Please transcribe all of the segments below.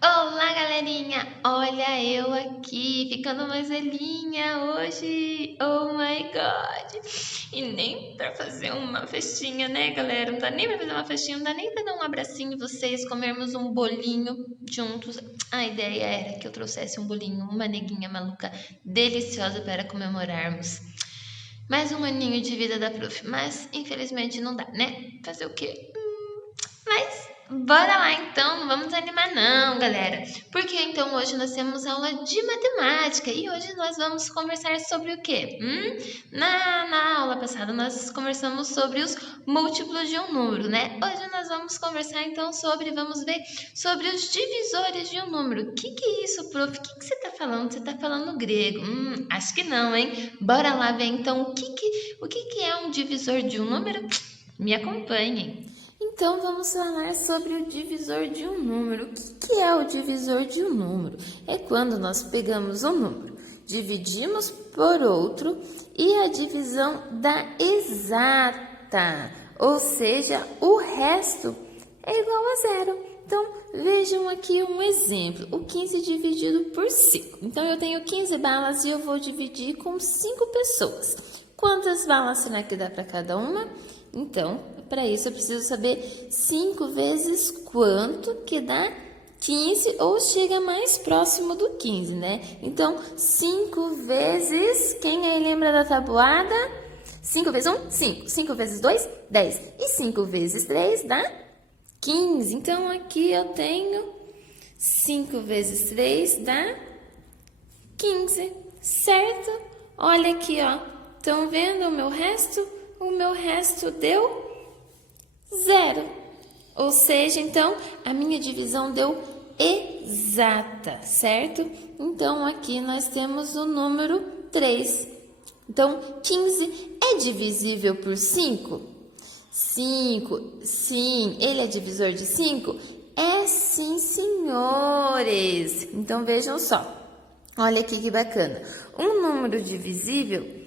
Olá, galerinha! Olha eu aqui, ficando mais velhinha hoje! Oh my God! E nem pra fazer uma festinha, né, galera? Não dá nem pra fazer uma festinha, não dá nem pra dar um abracinho em vocês, comermos um bolinho juntos. A ideia era que eu trouxesse um bolinho, uma neguinha maluca, deliciosa para comemorarmos. Mais um aninho de vida da Prof, mas infelizmente não dá, né? Fazer o quê? Mas bora lá então, não vamos desanimar não, galera. Porque então hoje nós temos aula de matemática e hoje nós vamos conversar sobre o quê? Na aula passada nós conversamos sobre os múltiplos de um número, né? Hoje nós vamos conversar então vamos ver sobre os divisores de um número. Que é isso, prof? O que você tá falando? Você tá falando grego? Acho que não, hein? Bora lá ver então o que é um divisor de um número? Me acompanhem. Então vamos falar sobre o divisor de um número. O que é o divisor de um número? É quando nós pegamos um número, dividimos por outro e a divisão dá exata, ou seja, o resto é igual a zero. Então vejam aqui um exemplo, o 15 dividido por 5. Então eu tenho 15 balas e eu vou dividir com 5 pessoas. Quantas balas será que dá para cada uma? Então, para isso eu preciso saber 5 vezes quanto que dá 15 ou chega mais próximo do 15, né? Então, 5 vezes, quem aí lembra da tabuada? 5 vezes 1, 5. 5 vezes 2, 10. E 5 vezes 3 dá 15. Então, aqui eu tenho 5 vezes 3 dá 15, certo? Olha aqui, ó. Estão vendo o meu resto? O meu resto deu 0. Ou seja, então, a minha divisão deu exata, certo? Então, aqui nós temos o número 3. Então, 15 é divisível por 5? 5, sim. Ele é divisor de 5? É sim, senhores. Então, vejam só. Olha aqui que bacana. Um número divisível,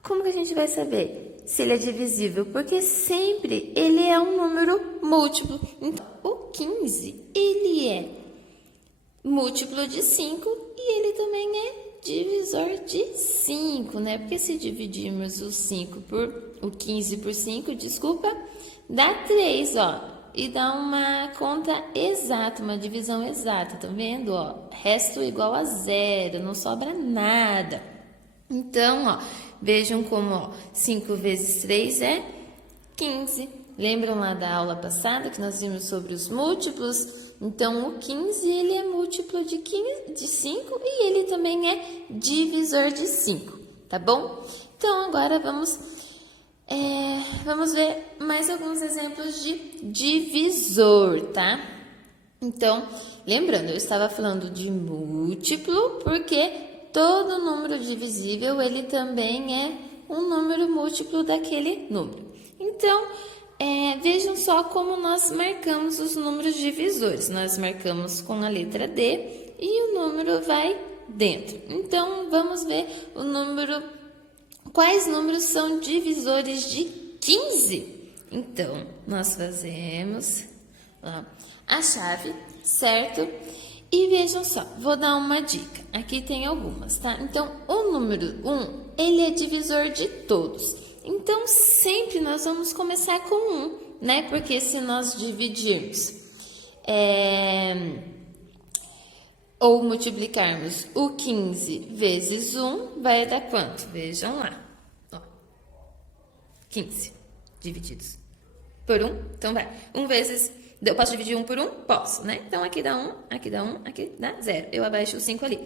como que a gente vai saber se ele é divisível? Porque sempre ele é um número múltiplo. Então, o 15, ele é múltiplo de 5 e ele também é divisor de 5, né? Porque se dividirmos o 15 por 5, desculpa, dá 3, ó. E dá uma conta exata, uma divisão exata, tá vendo? Ó, resto igual a 0, não sobra nada. Então, ó, vejam como, ó, 5 vezes 3 é 15. Lembram lá da aula passada que nós vimos sobre os múltiplos? Então, o 15, ele é múltiplo de 5 e ele também é divisor de 5, tá bom? Então, agora vamos ver mais alguns exemplos de divisor, tá? Então, lembrando, eu estava falando de múltiplo porque todo número divisível, ele também é um número múltiplo daquele número. Então, vejam só como nós marcamos os números divisores. Nós marcamos com a letra D e o número vai dentro. Então, vamos ver quais números são divisores de 15? Então, nós fazemos a chave, certo? E vejam só, vou dar uma dica. Aqui tem algumas, tá? Então, o número 1, ele é divisor de todos. Então, sempre nós vamos começar com 1, né? Porque se nós dividirmos ou multiplicarmos o 15 vezes 1, vai dar quanto? Vejam lá. Ó, 15 divididos por 1. Então, vai. 1 vezes... Eu posso dividir 1 por 1? Posso, né? Então, aqui dá 1, aqui dá 1, aqui dá 0. Eu abaixo o 5 ali.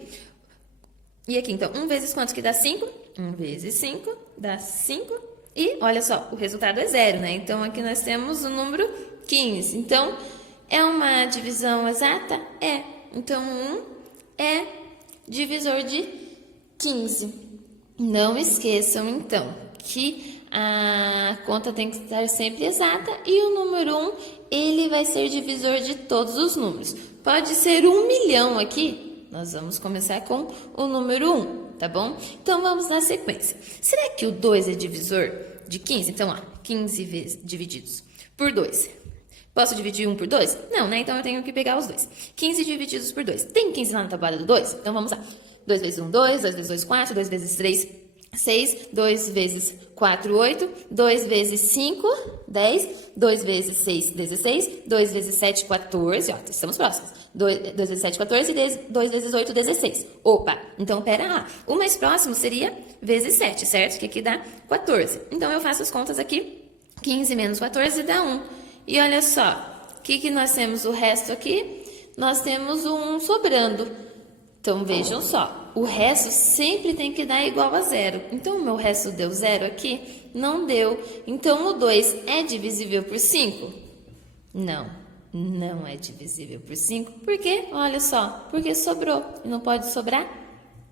E aqui, então, 1 vezes quanto que dá 5? 1 vezes 5 dá 5. E, olha só, o resultado é 0, né? Então, aqui nós temos o número 15. Então, é uma divisão exata? É. Então, 1 é divisor de 15. Não esqueçam, então, que a conta tem que estar sempre exata e o número 1, ele vai ser divisor de todos os números. Pode ser 1 milhão aqui, nós vamos começar com o número 1, tá bom? Então, vamos na sequência. Será que o 2 é divisor de 15? Então, ó, 15 vezes divididos por 2. Posso dividir 1 por 2? Não, né? Então eu tenho que pegar os dois. 15 divididos por 2. Tem 15 lá na tabuada do 2? Então vamos lá. 2 vezes 1, 2. 2 vezes 2, 4. 2 vezes 3, 6. 2 vezes 4, 8. 2 vezes 5, 10. 2 vezes 6, 16. 2 vezes 7, 14. Ó, estamos próximos. 2 vezes 7, 14. E 2 vezes 8, 16. Opa, então pera lá. O mais próximo seria vezes 7, certo? Que aqui dá 14. Então eu faço as contas aqui. 15 menos 14 dá 1. E olha só, o que nós temos o resto aqui? Nós temos um sobrando. Então, vejam só, o resto sempre tem que dar igual a 0. Então, o meu resto deu 0 aqui? Não deu. Então, o 2 é divisível por 5? Não, não é divisível por 5. Por quê? Olha só, porque sobrou. E não pode sobrar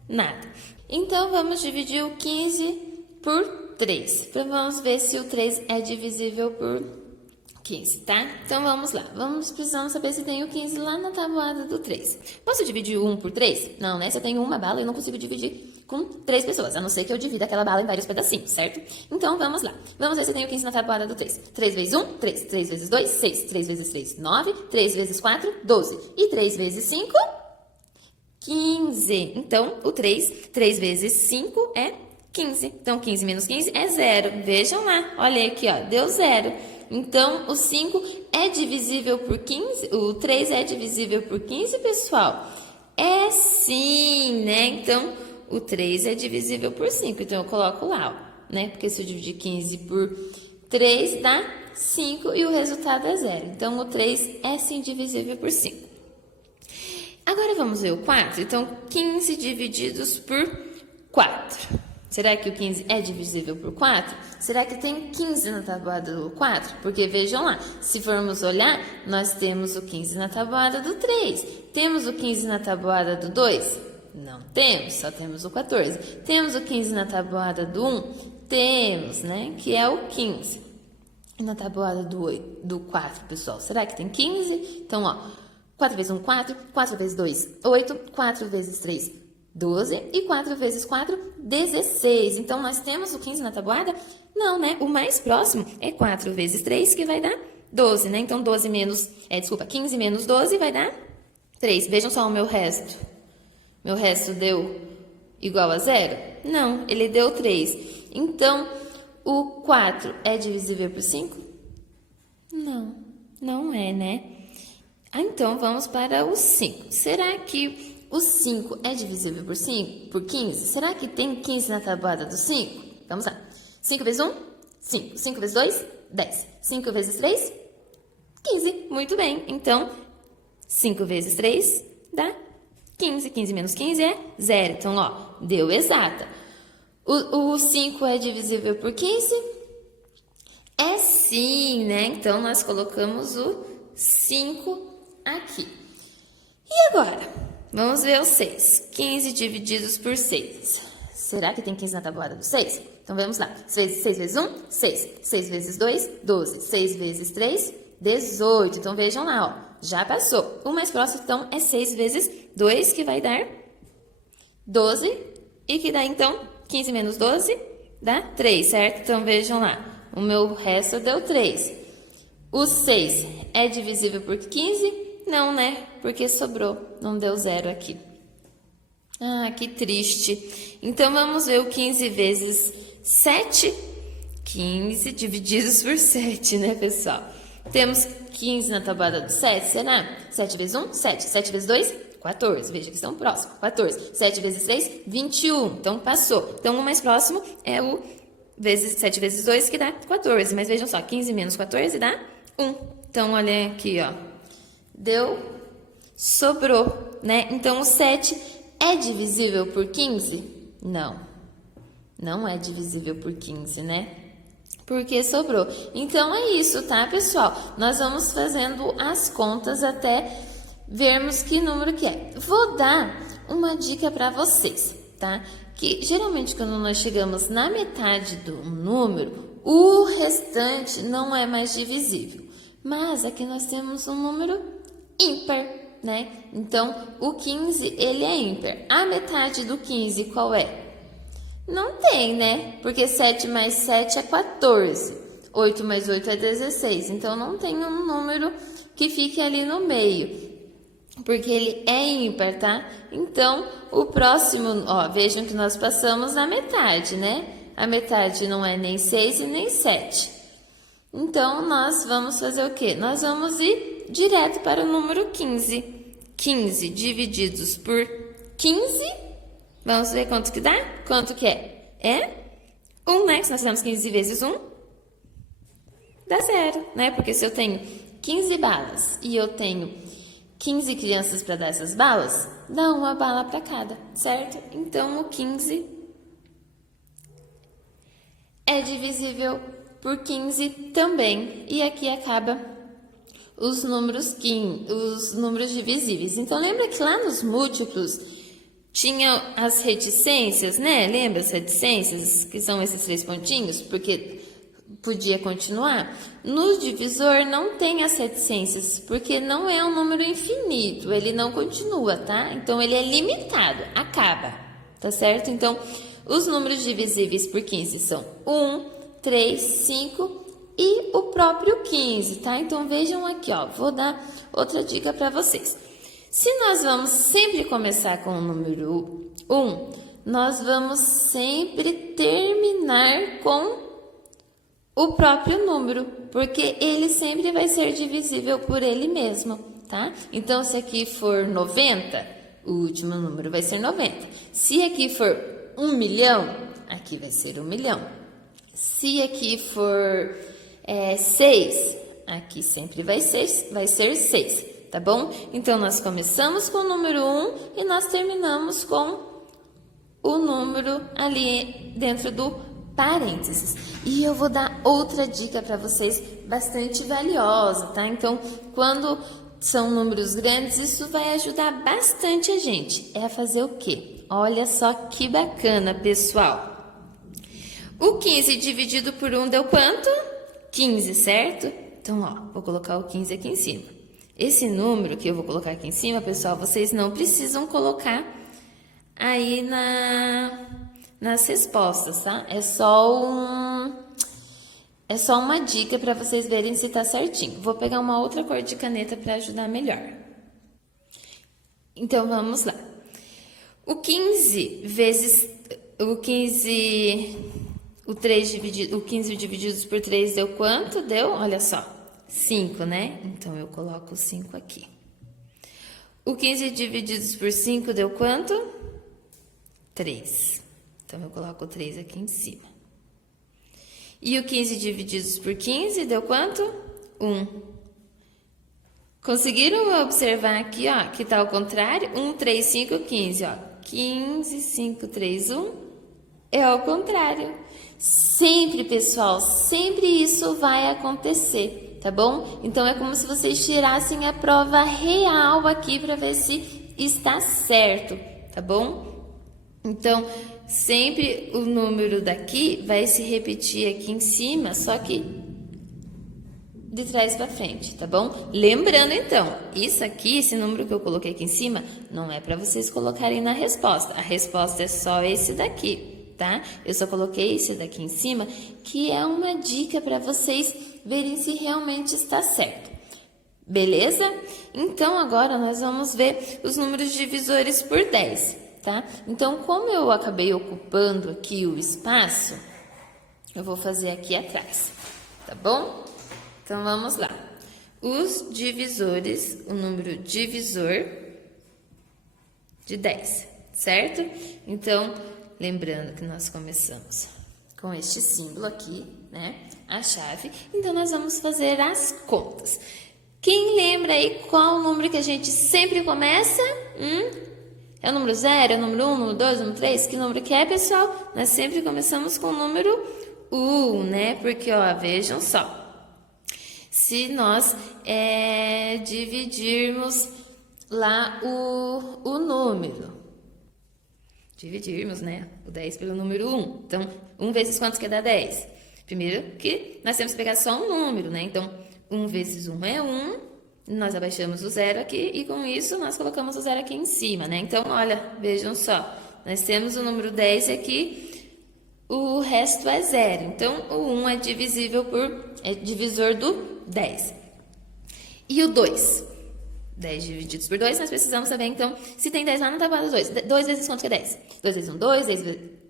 nada. Então, vamos dividir o 15 por 3. Vamos ver se o 3 é divisível por 15, tá? Então, vamos lá. Precisamos saber se tem o 15 lá na tabuada do 3. Posso dividir 1 por 3? Não, né? Se eu tenho uma bala, eu não consigo dividir com 3 pessoas, a não ser que eu divida aquela bala em vários pedacinhos, certo? Então, vamos lá. Vamos ver se eu tenho 15 na tabuada do 3. 3 vezes 1, 3. 3 vezes 2, 6. 3 vezes 3, 9. 3 vezes 4, 12. E 3 vezes 5, 15. Então, o 3 vezes 5 é 15. Então, 15 menos 15 é 0. Vejam lá. Olha aqui, ó. Deu 0. Então, o 5 é divisível por 15? O 3 é divisível por 15, pessoal? É sim, né? Então, o 3 é divisível por 5. Então, eu coloco lá, ó, né? Porque se eu dividir 15 por 3, dá 5 e o resultado é 0. Então, o 3 é sim divisível por 5. Agora, vamos ver o 4. Então, 15 divididos por 4. Será que o 15 é divisível por 4? Será que tem 15 na tabuada do 4? Porque vejam lá, se formos olhar, nós temos o 15 na tabuada do 3. Temos o 15 na tabuada do 2? Não temos, só temos o 14. Temos o 15 na tabuada do 1? Temos, né? Que é o 15. E na tabuada do 4, pessoal, será que tem 15? Então, ó, 4 vezes 1, 4. 4 vezes 2, 8. 4 vezes 3, 12, e 4 vezes 4, 16. Então, nós temos o 15 na tabuada? Não, né? O mais próximo é 4 vezes 3, que vai dar 12, né? Então, 15 menos 12 vai dar 3. Vejam só o meu resto. Meu resto deu igual a 0? Não, ele deu 3. Então, o 4 é divisível por 5? Não, não é, né? Então, vamos para o 5. Será que o 5 é divisível por 5? Por 15? Será que tem 15 na tabuada do 5? Vamos lá. 5 vezes 1, 5. 5 vezes 2, 10. 5 vezes 3, 15. Muito bem. Então, 5 vezes 3 dá 15. 15 menos 15 é 0. Então, ó, deu exata. O 5 é divisível por 15? É sim, né? Então, nós colocamos o 5 aqui. E agora? Vamos ver o 6. 15 divididos por 6. Será que tem 15 na tabuada do 6? Então, vamos lá. 6 vezes 1, 6. 6 vezes 2, 12. 6 vezes 3, 18. Então, vejam lá, ó. Já passou. O mais próximo, então, é 6 vezes 2, que vai dar 12. E que dá, então, 15 menos 12, dá 3, certo? Então, vejam lá. O meu resto deu 3. O 6 é divisível por 15? Não, né? Porque sobrou. Não deu 0 aqui. Ah, que triste. Então, vamos ver o 15 vezes 7. 15 divididos por 7, né, pessoal? Temos 15 na tabuada do 7, será? 7 vezes 1, 7. 7 vezes 2, 14. Veja que estão próximos. 14. 7 vezes 3, 21. Então, passou. Então, o mais próximo é o 7 vezes 2, que dá 14. Mas vejam só, 15 menos 14 dá 1. Então, olha aqui, ó. Sobrou, né? Então, o 7 é divisível por 15? Não, não é divisível por 15, né? Porque sobrou. Então, é isso, tá, pessoal? Nós vamos fazendo as contas até vermos que número que é. Vou dar uma dica para vocês, tá? Que, geralmente, quando nós chegamos na metade do número, o restante não é mais divisível. Mas aqui nós temos um número ímpar, né? Então, o 15, ele é ímpar. A metade do 15, qual é? Não tem, né? Porque 7 mais 7 é 14. 8 mais 8 é 16. Então, não tem um número que fique ali no meio, porque ele é ímpar, tá? Então, o próximo, ó, vejam que nós passamos na metade, né? A metade não é nem 6 e nem 7. Então, nós vamos fazer o quê? Nós vamos ir direto para o número 15. 15 divididos por 15, vamos ver quanto que dá? Quanto que é? É 1, né? Se nós fizermos 15 vezes 1, dá 0, né? Porque se eu tenho 15 balas e eu tenho 15 crianças para dar essas balas, dá uma bala para cada, certo? Então, o 15 é divisível por 15 também. E aqui acaba os números divisíveis. Então, lembra que lá nos múltiplos tinha as reticências, né? Lembra as reticências, que são esses 3 pontinhos? Porque podia continuar. No divisor não tem as reticências, porque não é um número infinito, ele não continua, tá? Então, ele é limitado, acaba, tá certo? Então, os números divisíveis por 15 são 1, 3, 5 e o próprio 15, tá? Então, vejam aqui, ó, vou dar outra dica para vocês. Se nós vamos sempre começar com o número 1, nós vamos sempre terminar com o próprio número, porque ele sempre vai ser divisível por ele mesmo, tá? Então, se aqui for 90, o último número vai ser 90. Se aqui for 1 milhão, aqui vai ser 1 milhão. Se aqui for 6, aqui sempre vai ser 6, tá bom? Então, nós começamos com o número 1 e nós terminamos com o número ali dentro do parênteses. E eu vou dar outra dica para vocês bastante valiosa, tá? Então, quando são números grandes, isso vai ajudar bastante a gente. É a fazer o quê? Olha só que bacana, pessoal. O 15 dividido por 1 deu quanto? 15, certo? Então, ó, vou colocar o 15 aqui em cima. Esse número que eu vou colocar aqui em cima, pessoal, vocês não precisam colocar aí nas respostas, tá? É só uma dica para vocês verem se tá certinho. Vou pegar uma outra cor de caneta para ajudar melhor. Então, vamos lá. O 15 divididos por 3 deu quanto? Deu, olha só, 5, né? Então, eu coloco 5 aqui. O 15 divididos por 5 deu quanto? 3. Então, eu coloco 3 aqui em cima. E o 15 divididos por 15 deu quanto? 1. Conseguiram observar aqui, ó, que tá ao contrário? 1, 3, 5, 15, ó. 15, 5, 3, 1. É ao contrário. Sempre, pessoal, sempre isso vai acontecer, tá bom? Então, é como se vocês tirassem a prova real aqui para ver se está certo, tá bom? Então, sempre o número daqui vai se repetir aqui em cima, só que de trás para frente, tá bom? Lembrando, então, isso aqui, esse número que eu coloquei aqui em cima, não é para vocês colocarem na resposta. A resposta é só esse daqui, tá? Eu só coloquei esse daqui em cima, que é uma dica para vocês verem se realmente está certo. Beleza? Então, agora nós vamos ver os números divisores por 10. Tá? Então, como eu acabei ocupando aqui o espaço, eu vou fazer aqui atrás, tá bom? Então, vamos lá. Os divisores, o número divisor de 10, certo? Então, lembrando que nós começamos com este símbolo aqui, né? A chave. Então, nós vamos fazer as contas. Quem lembra aí qual o número que a gente sempre começa? É o número 0, é o número 1, número 2, número 3? Que número que é, pessoal? Nós sempre começamos com o número 1, né? Porque, ó, vejam só. Se nós dividirmos lá o número. Dividirmos, né? O 10 pelo número 1. Então, 1 vezes quantos que dá 10? Primeiro que nós temos que pegar só um número, né? Então, 1 vezes 1 é 1. Nós abaixamos o 0 aqui e com isso nós colocamos o 0 aqui em cima, né? Então, olha, vejam só. Nós temos o número 10 aqui. o resto é 0. Então, o 1 é divisor do 10. E o 2? 10 divididos por 2, nós precisamos saber, então, se tem 10 lá na tabela 2. 2 vezes quanto que é 10? 2 vezes 1, 2,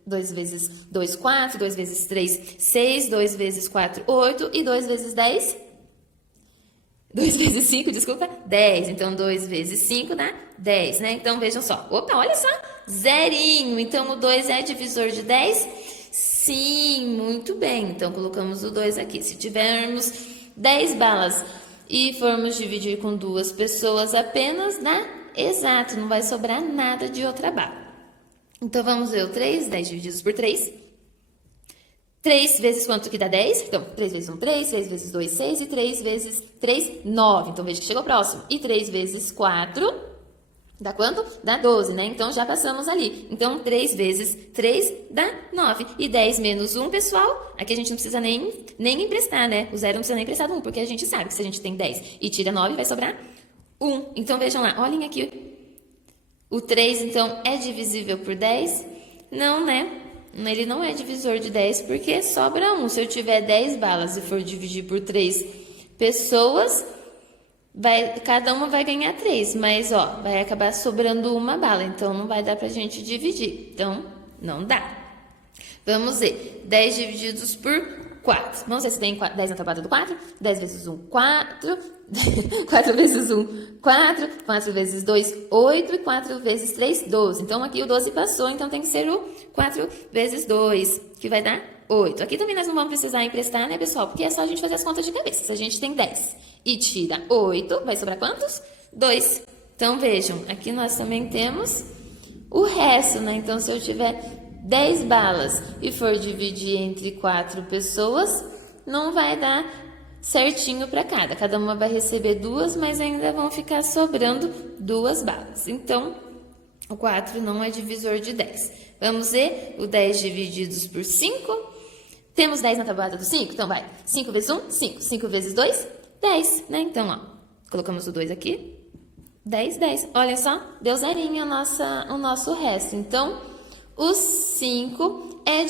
2 vezes 2, 4, 2 vezes 3, 6, 2 vezes 4, 8, e 2 vezes 10? 2 vezes 5, desculpa, 10. Então, 2 vezes 5 dá 10, né? Então, vejam só. Opa, olha só, zerinho. Então, o 2 é divisor de 10? Sim, muito bem. Então, colocamos o 2 aqui. Se tivermos 10 balas e formos dividir com 2 pessoas apenas, dá exato, não vai sobrar nada de outra bala. Então, vamos ver o 3, 10 divididos por 3. 3 vezes quanto que dá 10? Então, 3 vezes 1, 3, 3 vezes 2, 6, e 3 vezes 3, 9. Então, veja que chegou próximo. E 3 vezes 4, dá quanto? Dá 12, né? Então, já passamos ali. Então, 3 vezes 3 dá 9. E 10 menos 1, pessoal, aqui a gente não precisa nem emprestar, né? O 0 não precisa nem emprestar do 1, porque a gente sabe que se a gente tem 10 e tira 9, vai sobrar 1. Então, vejam lá, olhem aqui. O 3, então, é divisível por 10? Não, né? Ele não é divisor de 10 porque sobra 1. Se eu tiver 10 balas e for dividir por 3 pessoas, cada uma vai ganhar 3. Mas, ó, vai acabar sobrando uma bala. Então, não vai dar pra gente dividir. Então, não dá. Vamos ver. 10 divididos por 4. Vamos ver se tem 10 na tabuada do 4. 10 vezes 1, 4. 4 vezes 1, 4. 4 vezes 2, 8. E 4 vezes 3, 12. Então, aqui o 12 passou. Então, tem que ser o 4 vezes 2, que vai dar 8. Aqui também nós não vamos precisar emprestar, né, pessoal? Porque é só a gente fazer as contas de cabeça. Se a gente tem 10 e tira 8, vai sobrar quantos? 2. Então, vejam. Aqui nós também temos o resto, né? Então, se eu tiver 10 balas e for dividir entre 4 pessoas, não vai dar certinho para cada. Cada uma vai receber 2, mas ainda vão ficar sobrando 2 balas. Então, o 4 não é divisor de 10. Vamos ver o 10 divididos por 5. Temos 10 na tabuada do 5? Então, vai. 5 vezes 1, 5. 5 vezes 2, 10, né? Então, ó, colocamos o 2 aqui. 10, 10. Olha só, deu zerinho o nosso resto. Então, o 5 é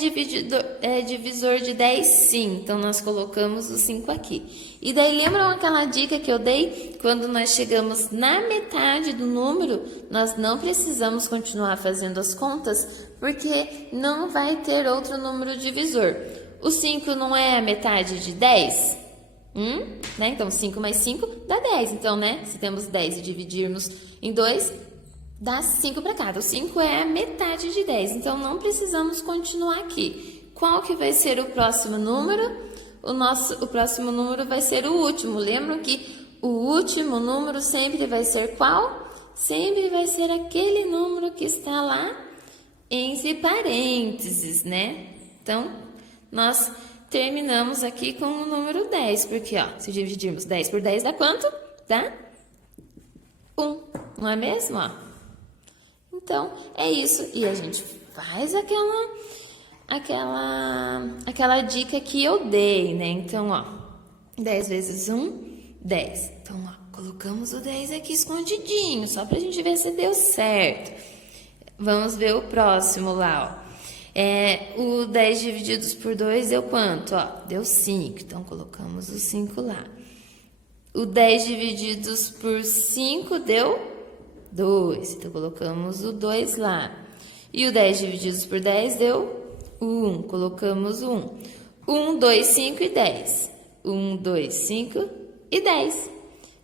divisor de 10, sim. Então, nós colocamos o 5 aqui. E daí, lembram aquela dica que eu dei? Quando nós chegamos na metade do número, nós não precisamos continuar fazendo as contas, porque não vai ter outro número divisor. O 5 não é a metade de 10? Né? Então, 5 mais 5 dá 10. Então, né? Se temos 10 e dividirmos em 2, dá 5 para cada. O 5 é a metade de 10. Então, não precisamos continuar aqui. Qual que vai ser o próximo número? O próximo número vai ser o último. Lembram que o último número sempre vai ser qual? Sempre vai ser aquele número que está lá entre parênteses, né? Então, nós terminamos aqui com o número 10, porque, ó, se dividirmos 10 por 10 dá quanto? Dá 1, não é mesmo? Ó. Então, é isso. E a gente faz aquela dica que eu dei, né? Então, ó, 10 vezes 1, 10. Então, ó, colocamos o 10 aqui escondidinho, só pra gente ver se deu certo. Vamos ver o próximo lá, ó. O 10 divididos por 2 deu quanto? Ó, deu 5, então colocamos o 5 lá. O 10 divididos por 5 deu 2, então colocamos o 2 lá. E o 10 divididos por 10 deu 1, colocamos o 1. 1, 2, 5 e 10. 1, 2, 5 e 10.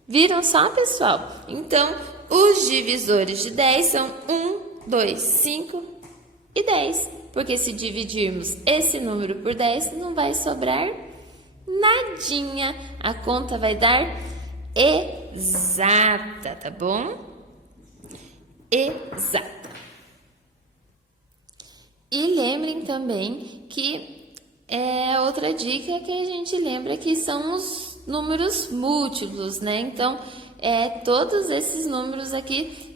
Viram só, pessoal? Então, os divisores de 10 são 1, 2, 5 e 10. Porque se dividirmos esse número por 10, não vai sobrar nadinha. A conta vai dar exata, tá bom? Exata. E lembrem também que outra dica que a gente lembra que são os números múltiplos, né? Então, todos esses números aqui,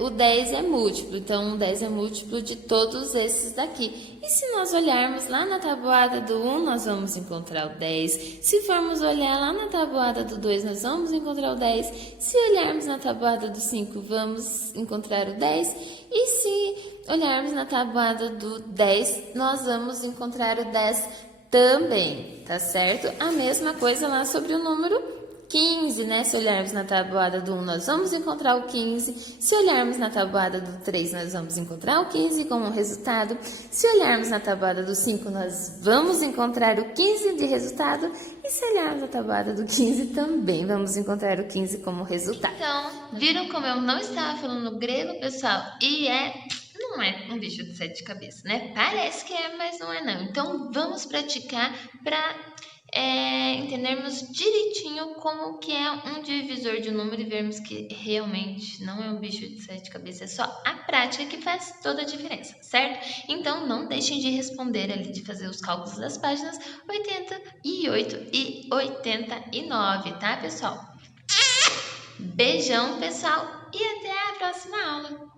o 10 é múltiplo, então o 10 é múltiplo de todos esses daqui. E se nós olharmos lá na tabuada do 1, nós vamos encontrar o 10. Se formos olhar lá na tabuada do 2, nós vamos encontrar o 10. Se olharmos na tabuada do 5, vamos encontrar o 10. E se olharmos na tabuada do 10, nós vamos encontrar o 10 também, tá certo? A mesma coisa lá sobre o número 15, né? Se olharmos na tabuada do 1, nós vamos encontrar o 15. Se olharmos na tabuada do 3, nós vamos encontrar o 15 como resultado. Se olharmos na tabuada do 5, nós vamos encontrar o 15 de resultado. E se olharmos na tabuada do 15, também vamos encontrar o 15 como resultado. Então, viram como eu não estava falando grego, pessoal? E não é um bicho de 7 cabeças, né? Parece que é, mas não é não. Então, vamos praticar para entendermos direitinho como que é um divisor de número e vermos que realmente não é um bicho de 7 cabeças, é só a prática que faz toda a diferença, certo? Então, não deixem de responder ali, de fazer os cálculos das páginas 88 e 89, tá, pessoal? Beijão, pessoal, e até a próxima aula!